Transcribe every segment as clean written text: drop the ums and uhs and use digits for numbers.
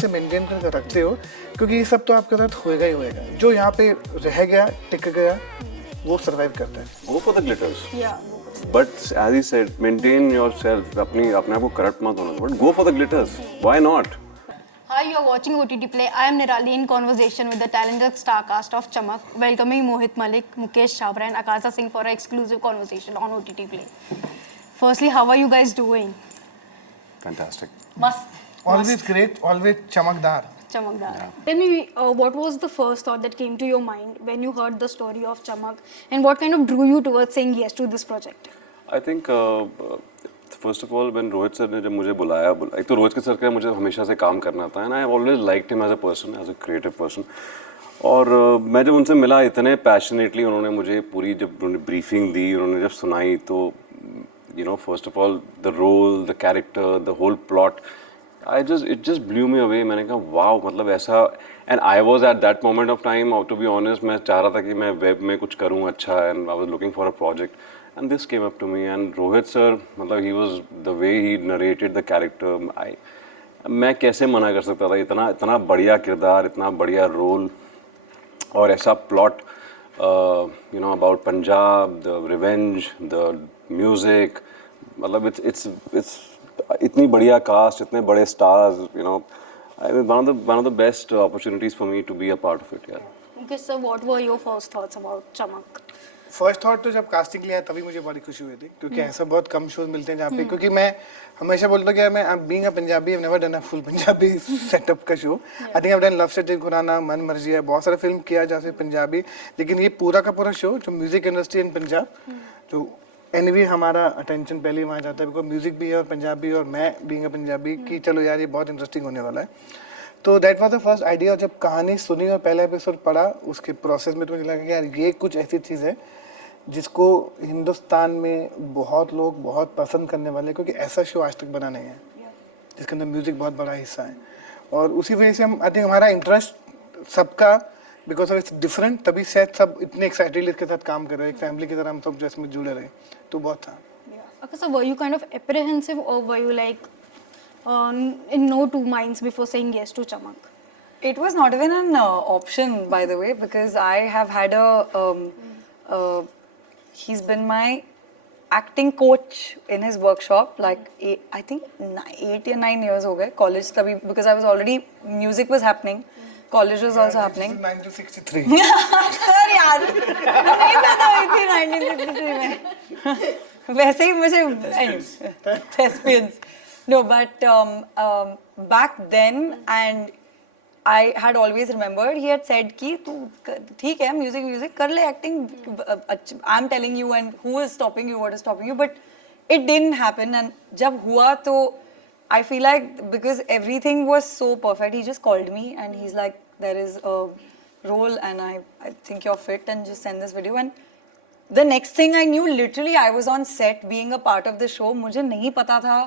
से मेंटेन करके रखते हो, क्योंकि ये सब तो आपके साथ होएगा ही होएगा। जो यहाँ पे रह गया, टिक गया, वो सर्वाइव करता है। Go for the glitters. Yeah. But as he said, maintain yourself. अपने आप को करप्ट मत होना. But go for the glitters. Why not? Hi, you're watching OTT Play. I am Nirali in conversation with the talented star cast of Chamak, welcoming Mohit Malik, Mukesh Chhabra and Akasha Singh for an exclusive conversation on OTT Play. Firstly, how are you guys doing? Fantastic. Must. Always great, always chamakdar. Chamakdar. Tell me, what was the first thought that came to your mind when you heard the story of Chamak, and what kind of drew you towards saying yes to this project? I think first of all when Rohit sir ने जब मुझे बुलाया, एक तो रोहित के sir का मुझे हमेशा से काम करना था and I have always liked him as a person, as a creative person. और मैं जब उनसे मिला इतने पैशनेटली उन्होंने मुझे पूरी जब ब्रीफिंग दी, उन्होंने जब सुनाई तो you know, first of all the role, the character, the whole plot, it just blew me away. मैंने कहा वाओ, मतलब ऐसा, and I was at that moment of time, to be honest, मैं चाह रहा था कि मैं वेब में कुछ करूँ अच्छा, and I was looking for a project. And this came up to me, and Rohit sir, मतलब he was, the way he narrated the character, मैं कैसे मना कर सकता था, इतना बढ़िया किरदार, इतना बढ़िया रोल और ऐसा plot, you know, about Punjab, the revenge, the music, मतलब it's इतनी बढ़िया कास्ट, इतने बड़े stars, you know, I mean, one of the best opportunities for me to be a part of it, yeah. Okay, so what were your first thoughts about Chamak? First thought तो जब casting लिया तभी मुझे बड़ी खुशी हुई थी, क्योंकि ऐसा बहुत कम शोज मिलते हैं जहाँ पे, क्योंकि मैं हमेशा बोलता हूँ कि मैं being a Punjabi I never done a full Punjabi setup का शो। I think I done love सेट खुराना, मन मर्जी है, बहुत सारे फिल्म किया जैसे पंजाबी, लेकिन ये पूरा का पूरा शो जो म्यूजिक इंडस्ट्री इन पंजाब, जो एनीवे हमारा अटेंशन पहले वहाँ जाता है, बिकॉज म्यूजिक भी है और पंजाबी, और मैं बीइंग अ पंजाबी कि चलो यार ये बहुत इंटरेस्टिंग होने वाला है। तो that was the first idea. और जब कहानी सुनी और पहला एपिसोड पढ़ा, उसके प्रोसेस में तो मुझे लगा कि यार ये कुछ ऐसी चीज़ है जिसको हिंदुस्तान में बहुत लोग बहुत पसंद करने वाले, क्योंकि ऐसा शो आज तक बना नहीं है जिसके अंदर म्यूजिक बहुत बड़ा हिस्सा है। और उसी वजह से हम, आई थिंक हमारा इंटरेस्ट सबका, बिकॉज ऑफ इट्स डिफरेंट, तभी शायद सब इतने एक्साइटेडली इसके साथ काम कर रहे हैं, एक फैमिली की तरह हम सब जो इसमें जुड़े रहे, तो बहुत था। Okay, so were you kind of apprehensive, or were you like in no two minds before saying yes to Chamak? It was not even an option, by the way, because I have had he's been my acting coach in his workshop, like I think 8 or 9 years हो गए college तभी, because I was already, music was happening, college was also happening. 1963 sir यार नहीं पता हुई थी 1963 में वैसे ही मुझे thespians. No, but back then, and I had always remembered, he had said कि तू ठीक है music कर ले, acting, I'm telling you, and who is stopping you, what is stopping you, but it didn't happen. And जब हुआ तो I feel like because everything was so perfect, he just called me and he's like, there is a role and I think you're fit and just send this video. And the next thing I knew, literally I was on set being a part of the show. मुझे नहीं पता था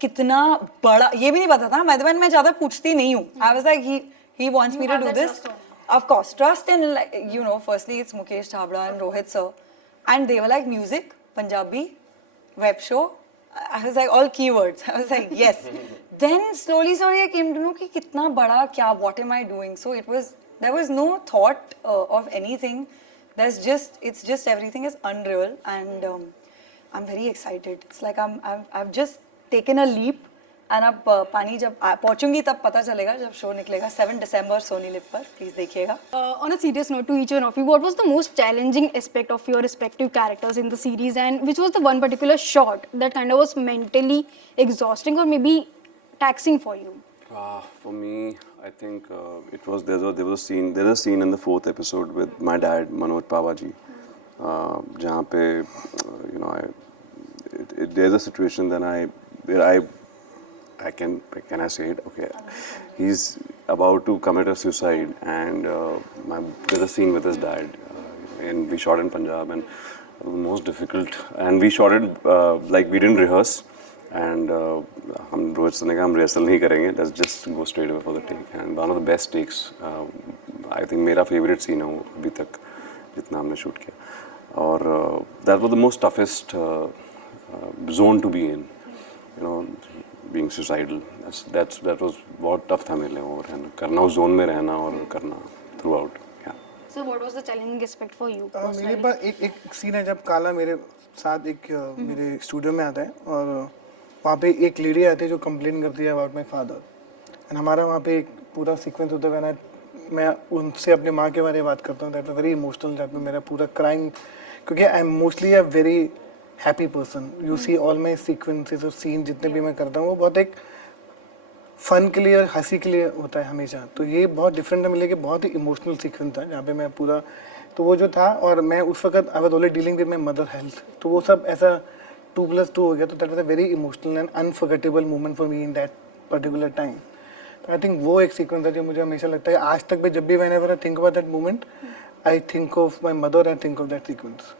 कितना बड़ा, ये भी नहीं पता था, मैं ज़्यादा पूछती नहीं हूँ. I was like, he wants me to do this. Of course, trust in, like, you know, firstly it's Mukesh Chhabra and Rohit sir, and they were like music, Punjabi, web show. I was like all keywords. I was like yes. Then slowly I came to know कि कितना बड़ा क्या, what am I doing? So there was no thought of anything. It's just everything is unreal, and I'm very excited. It's like I've just taken a leap, and अब पानी जब पहुंचूंगी तब पता चलेगा जब शो निकलेगा 7 December सोनी लिप पर, please देखिएगा. On a serious note, to each one of you, what was the most challenging aspect of your respective characters in the series, and which was the one particular shot that kind of was mentally exhausting or maybe taxing for you? For me, I think there's a scene in the 4th episode with my dad, Manoj Pawaji, जहाँ पे you know there's a situation where can I say it? Okay, he's about to commit a suicide, and there's a scene with his dad, and we shot in Punjab, and the most difficult, and we shot it like we didn't rehearse, and हम Rohit sir ने कहा हम rehearsal नहीं करेंगे, let's just go straight away for the take, and one of the best takes, I think मेरा favorite scene है वो अभी तक जितना हमने shoot किया, और that was the most toughest zone to be in, you know. Being suicidal, that was बहुत टफ था मेरे लिए, और है ना, करना उस जोन में रहना और करना through out. So what was the challenging aspect for you मेरे personally? पास एक सीन है जब काला मेरे साथ एक मेरे स्टूडियो में आता है, और वहाँ पे एक लेडी आती है जो कंप्लेन करती है अबाउट माई फादर, एंड हमारा वहाँ पे एक पूरा सीक्वेंस होता है। मैं उनसे अपने माँ के बारे में बात करता हूँ, दैट वेरी इमोशनल, दैट में मेरा पूरा क्राइंग, क्योंकि I am mostly a very happy person. You see all my sequences और सीन जितने भी मैं करता हूँ वो बहुत एक फन के लिए और हंसी के लिए होता है हमेशा। तो ये बहुत डिफरेंट है मिले कि बहुत ही इमोशनल सीक्वेंस था जहाँ पे मैं पूरा, तो वो जो था, और मैं उस वक्त I was already dealing with my mother health, तो वो सब ऐसा 2+2 हो गया। तो that was a very emotional and unforgettable moment for me in that particular time. तो आई थिंक वो एक सीक्वेंस है जो मुझे हमेशा लगता है, आज तक भी जब भी whenever I think about that moment, I think of my mother, I think of that sequence.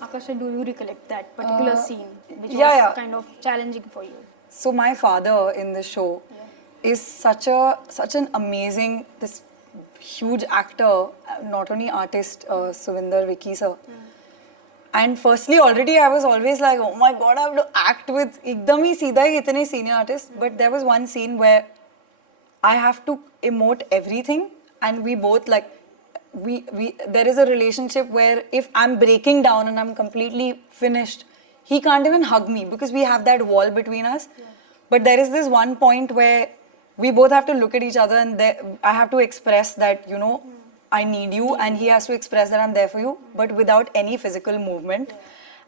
Akasha, do you recollect that particular scene which yeah, was yeah. kind of challenging for you? So my father in the show is such an amazing, this huge actor, not only artist, Suvinder Vicky sir. And firstly, already I was always like, oh my god, I have to act with ekdam hi seedha hi itne senior artists. But there was one scene where I have to emote everything, and we both like, we there is a relationship where if I'm breaking down and I'm completely finished, he can't even hug me because we have that wall between us. But there is this one point where we both have to look at each other, and I have to express that, you know, I need you, and he has to express that I'm there for you, but without any physical movement.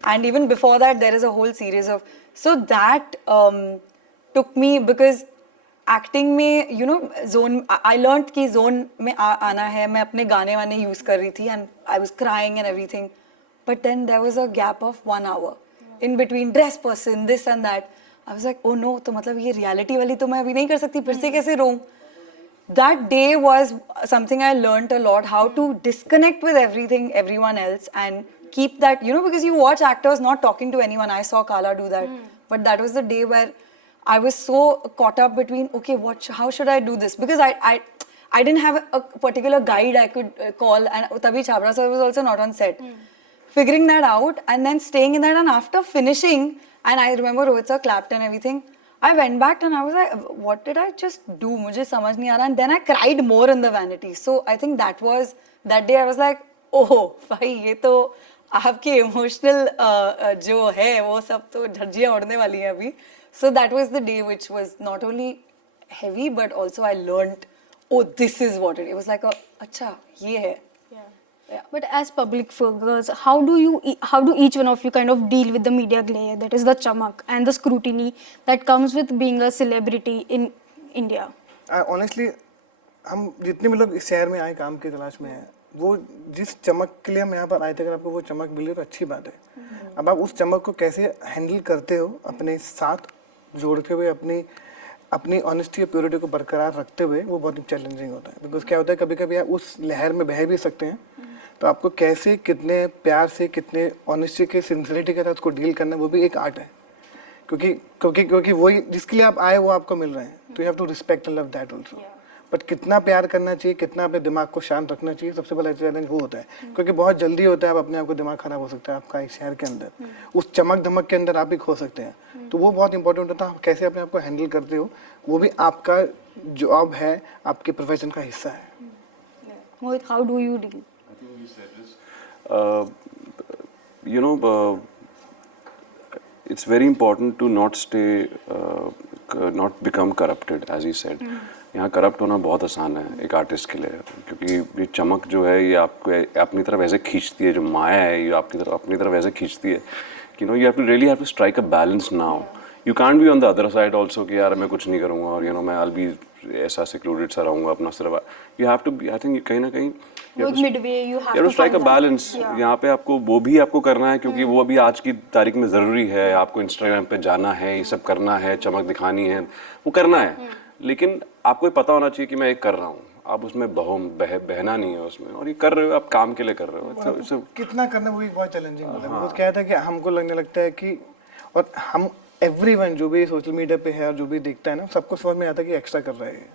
And even before that, there is a whole series of, so that took me, because acting में you know zone, I learn कि zone में आना है, मैं अपने गाने वाने use कर रही थी, and I was crying and everything, but then there was a gap of 1 hour in between dress person this and that. I was like, oh no, तो मतलब ये रियलिटी वाली तो मैं अभी नहीं कर सकती, फिर से कैसे रहूँ। That day was something I learned a lot, how to disconnect with everything, everyone else, and keep that, you know, because you watch actors not talking to anyone. I saw Kala do that, but that was the day where I was so caught up between, okay, how should I do this? Because I didn't have a particular guide I could call, and Tabhi Chhabra sir was also not on set. Figuring that out and then staying in that, and after finishing, and I remember Rohit sir clapped and everything, I went back and I was like, what did I just do? मुझे समझ नहीं आ रहा, and then I cried more in the vanity. So I think that day I was like, oh भाई ये तो आपके emotional जो है वो सब तो झज्जियाँ उड़ने वाली हैं अभी. So that was the day which was not only heavy but also I learned, oh, this is what it is. It was like, अच्छा ये है. Yeah. But as public figures, how do each one of you kind of deal with the media glare, that is the chamak and the scrutiny that comes with being a celebrity in India? Honestly, हम जितने भी लोग इस शहर में आए काम की तलाश में हैं, वो जिस चमक के लिए हम यहाँ पर आए थे, अगर आपको वो चमक मिली तो अच्छी बात है। अब आप उस चमक को कैसे हैंडल करते हो, अपने साथ जोड़ते हुए, अपनी ऑनेस्टी और प्योरिटी को बरकरार रखते हुए, वो बहुत चैलेंजिंग होता है। बिकॉज क्या होता है, कभी कभी आप उस लहर में बह भी सकते हैं, तो आपको कैसे, कितने प्यार से, कितने ऑनेस्टी के, सिंसियरिटी के साथ उसको डील करना, वो भी एक आर्ट है। क्योंकि वही जिसके लिए आप आए वो आपको मिल रहे हैं, तो you have to respect and love that also. But कितना प्यार करना चाहिए, कितना अपने दिमाग को शांत रखना चाहिए, सबसे बड़ा चैलेंज वो होता है। क्योंकि बहुत जल्दी होता है, आप अपने आप को दिमाग खराब हो सकता है आपका इस शहर के अंदर, उस चमक धमक के अंदर आप भी खो सकते हैं। तो वो बहुत इंपॉर्टेंट होता है, आप कैसे अपने आप को हैंडल करते हो, वो भी आपका जॉब है, आपके प्रोफेशन का हिस्सा है। Mohit, how do you deal? I think you said this. You know, it's very important to not become corrupted, as he said. यहाँ करप्ट होना बहुत आसान है एक आर्टिस्ट के लिए, क्योंकि ये चमक जो है ये आपको अपनी तरफ ऐसे खींचती है, जो माया है ये अपनी तरफ ऐसे खींचती है कि no, you have to strike a balance now. You can't be on the other side also कि यार मैं कुछ नहीं करूँगा और यू नो मैं आई बी ऐसा सिक्लूडेड सा रहूँगा अपना सिर्फ. You have to, I think कहीं ना कहीं you have to strike a find that. Balance. यहाँ पे आपको वो भी आपको करना है, क्योंकि वो अभी आज की तारीख में ज़रूरी है. आपको इंस्टाग्राम पे जाना है, ये सब करना है, चमक दिखानी है, वो करना है, लेकिन आपको ये पता होना चाहिए कि मैं ये कर रहा हूँ. आप उसमें बहना नहीं है उसमें, और ये कर रहे हो, आप काम के लिए कर रहे हो. कितना करना वो भी बहुत चैलेंजिंग होता है. वो क्या था कि हमको लगने लगता है कि, और हम एवरीवन जो भी सोशल मीडिया पे है और जो भी देखता है ना, सबको समझ में आता है कि एक्स्ट्रा कर रहे हैं.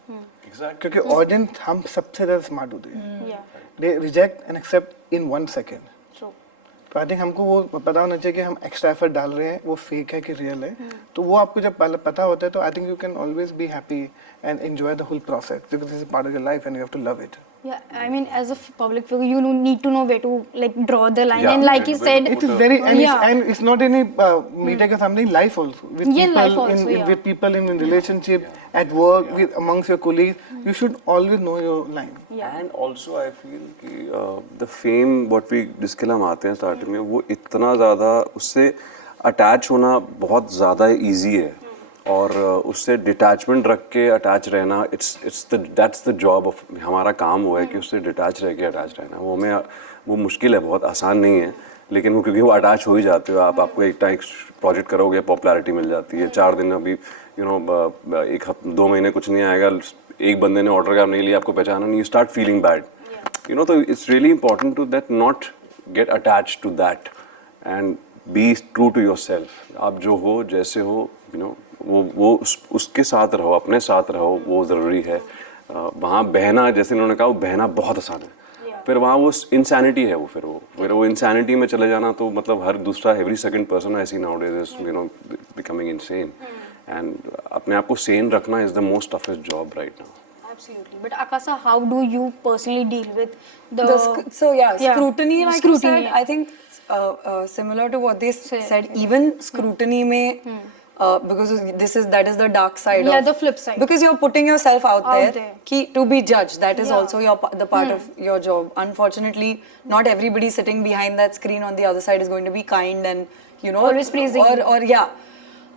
क्योंकि ऑडियंस हम सबसे ज़्यादा स्मार्ट होते हैं. दे reject and accept in 1 second. तो आई थिंक हमको वो पता होना चाहिए कि हम एक्स्ट्रा एफर्ट डाल रहे हैं वो फेक है कि रियल है, तो वो आपको जब पता होता है तो I think you can always be happy and enjoy the whole process because this is part of your life and you have to love it. Yeah, I mean, as a public figure, you need to know where to like draw the line, Yeah, and like you said, It is very and, yeah. it's not any media के सामने, life also with Yeah, people life also, in yeah. with people in relationship at work with amongst your colleagues. You should always know your line. Yeah. And also I feel कि the fame what we जिसके लिए हम आते हैं starting में वो इतना ज़्यादा उससे अटैच होना बहुत ज़्यादा इजी है और उससे डिटैचमेंट रख के अटैच रहना दैट्स द जॉब ऑफ हमारा काम हुआ है कि उससे डिटैच रह के अटैच रहना वो मुश्किल है, बहुत आसान नहीं है, लेकिन वो क्योंकि वो अटैच हो ही जाते हो आप, आपको एक टाइम प्रोजेक्ट करोगे पॉपुलैरिटी मिल जाती है, 4 दिन अभी एक हफ्ते 2 महीने कुछ नहीं आएगा, एक बंदे ने ऑर्डर का नहीं लिया, आपको पहचाना नहीं, यू स्टार्ट फीलिंग बैड, तो it's really important to that not get attach to that and be true to yourself. आप जो हो जैसे हो वो उसके साथ रहो, अपने साथ रहो, वो ज़रूरी है. वहाँ बहना, जैसे उन्होंने कहा, वो बहना बहुत आसान है, फिर वहाँ वो इंसैनिटी है, फिर वो इंसैनिटी में चले जाना, तो मतलब हर दूसरा एवरी सेकंड पर्सन ऐसी nowadays is becoming insane, and अपने आप को सेन रखना is the most toughest job right now. Absolutely. But Akasa, how do you personally deal with the scrutiny, like scrutiny, you said, I think similar to what they said, even scrutiny may because that is the dark side of, the flip side, because you're putting yourself out there. To be judged, that is Yeah. also the part of your job. Unfortunately, not everybody sitting behind that screen on the other side is going to be kind and Always praising you. or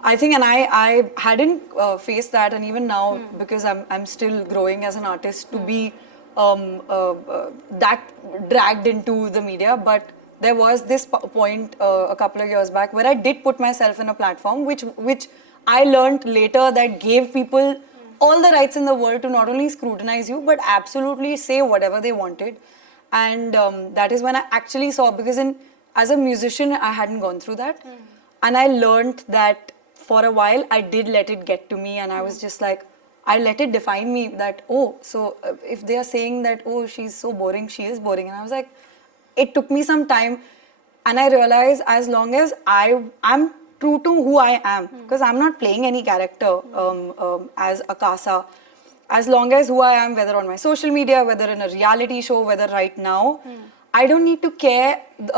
I think, and I hadn't faced that, and even now because I'm still growing as an artist, to be that dragged into the media. But there was this point a couple of years back where I did put myself in a platform which I learned later that gave people all the rights in the world to not only scrutinize you but absolutely say whatever they wanted. And that is when I actually saw, because as a musician I hadn't gone through that, and I learned that for a while I did let it get to me, and I was just like, I let it define me, that so if they are saying that she's so boring, she is boring. And I was like, it took me some time, and I realized as long as I'm true to who I am, because I'm not playing any character as Akasa, as long as who I am, whether on my social media, whether in a reality show, whether right now, I don't need to care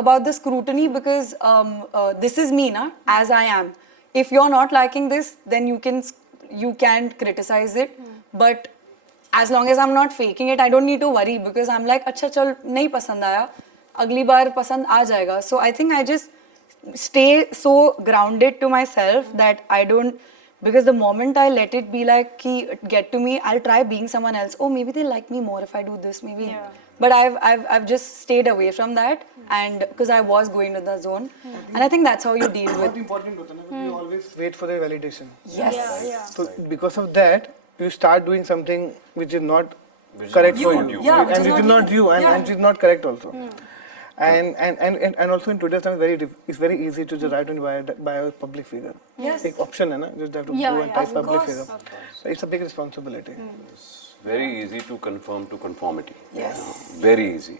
about the scrutiny, because this is me as I am. If you're not liking this, then you can criticize it, but as long as I'm not faking it, I don't need to worry, because I'm like, अच्छा चल नहीं पसंद आया, अगली बार पसंद आ जाएगा. So I think I just stay so grounded to myself that I don't, because the moment I let it be like get to me, I'll try being someone else. Maybe they like me more if I do this, maybe. Yeah. But I've just stayed away from that, and because I was going to the zone, and I think that's how you deal with. बहुत important होता है ना, you always wait for the validation. Yes. Yeah. So because of that, you start doing something which is not correct for you, Yeah, and which is not you, and which is not correct also. And also in today's time, it's very easy to just write by a public figure. Yes. एक option है ना, just have to go and type public figure. So it's a big responsibility. Very easy to conform to conformity. Yes. Very easy.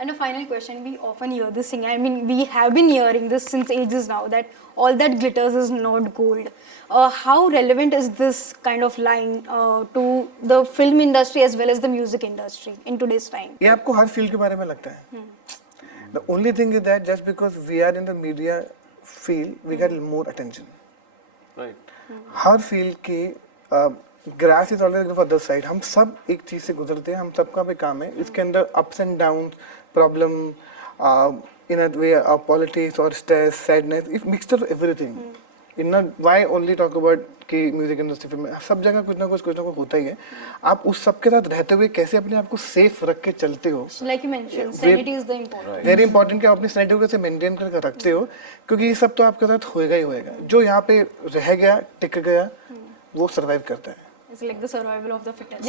And a final question, we often hear this thing, I mean, we have been hearing this since ages now, that all that glitters is not gold. How relevant is this kind of line to the film industry as well as the music industry in today's time? ये आपको हर field के बारे में लगता है. The only thing is that just because we are in the media field, we get more attention. Right. Her field की grass is always for the side. हम सब एक चीज से गुजरते हैं, हम सबका भी काम है. इसके अंदर ups and down, problem, in a way politics और stress, sadness, it mixture of everything. In not why only talk about कि म्यूजिक इंडस्ट्री फिल्म में सब जगह कुछ ना कुछ होता ही है. आप उस सब के साथ रहते हुए कैसे अपने आप को सेफ रख के चलते हो, Like you mentioned, sanity is the important. Very important कि आप अपनी सैनिटी को कैसे मेंटेन करके रखते हो, क्योंकि ये सब तो आपके साथ होएगा ही होएगा. जो यहाँ पे रह गया, टिक गया, वो सर्वाइव करता है. It's like the survival of the fittest.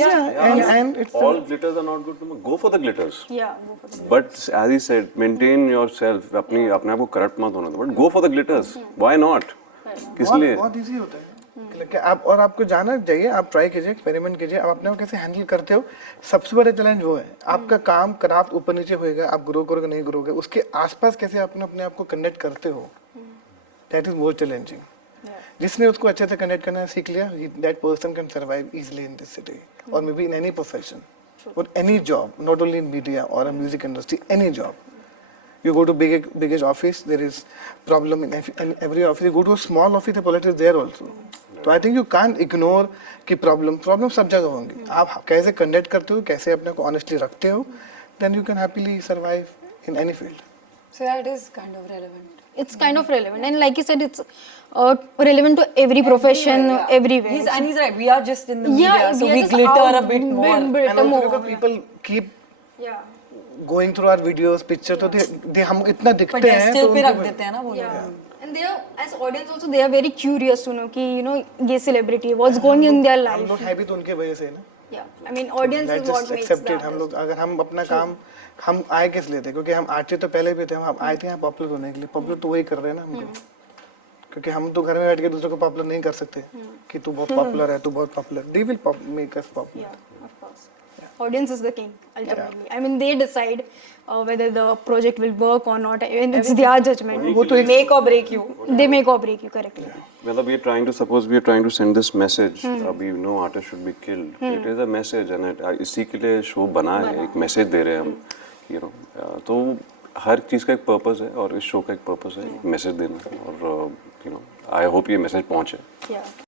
And it's All glitters are not good. Go for the glitters. Yeah, go for the But as he said, maintain yourself. अपने आप को करप्ट मत होना दो. But go for the glitters. Why not? किस लिए? बहुत easy होता है. लगता है आप, और आपको जाना चाहिए, आप ट्राई कीजिए, एक्सपेरिमेंट कीजिए, आप अपने को कैसे हैंडल करते हो। सबसे बड़ा चैलेंज वो है, आपका काम क्राफ्ट ऊपर नीचे होएगा, आप ग्रो करोगे नहीं ग्रोगे, उसके आसपास कैसे आप अपने आप को कनेक्ट करते हो, दैट इज मोर चैलेंजिंग। जिसने उसको अच्छे से कनेक्ट करना सीख लिया, that person can survive easily in this city और maybe in any profession और any job, not only in media और music industry, any job. You go to biggest office, there is problem in every office. You go to a small office, the politics is there also. तो I think you can't ignore कि problem सब जगह होंगी। आप कैसे conduct करते हो, कैसे अपने को ऑनेस्टली रखते हो, then you can happily survive in any field. So that is kind of relevant. It's kind of relevant, and like you said, it's relevant to every profession, everywhere. He's right. We are just in the media, Yeah, so are we just glitter out a bit more. And also more. because people keep Yeah. going through our videos, pictures, तो they हम इतना दिखते हैं तो Pedestal पे रख उनको देते हैं ना वो लोग. Yeah. And they are, as audience also, they are very curious to know कि you know ये celebrity, what's going in their हम life. लोग है भी तो उनके वजह से ना। Yeah. I mean, audience Let's is what just makes accept the it। हम artist. लोग अगर हम अपना काम हम आए किस लिए थे, क्योंकि हम आर्टिस्ट तो पहले भी थे, हम आए थे यहाँ पॉपुलर होने के लिए। पॉपुलर तो वही कर रहे हैं ना हमको, क्योंकि हम तो घर में बैठ के दूसरे को पॉपुलर नहीं कर सकते कि तू बहुत पॉपुलर है, तू बहुत popular. They will make us popular। Yeah, of course. Audience is the king ultimately. I mean, they decide whether the project will work or not. I mean, it's their judgment. वो तो एक Make or break you. They make or break you correctly. मतलब we are trying to suppose we are trying to send this message अभी no artist should be killed, it is a message and इसी के लिए show बना है, एक message दे रहे हैं हम, you know, तो हर चीज़ का एक पर्पस है और इस शो का एक पर्पस है मैसेज देना, और you know I hope ये मैसेज पहुंचे। Yeah.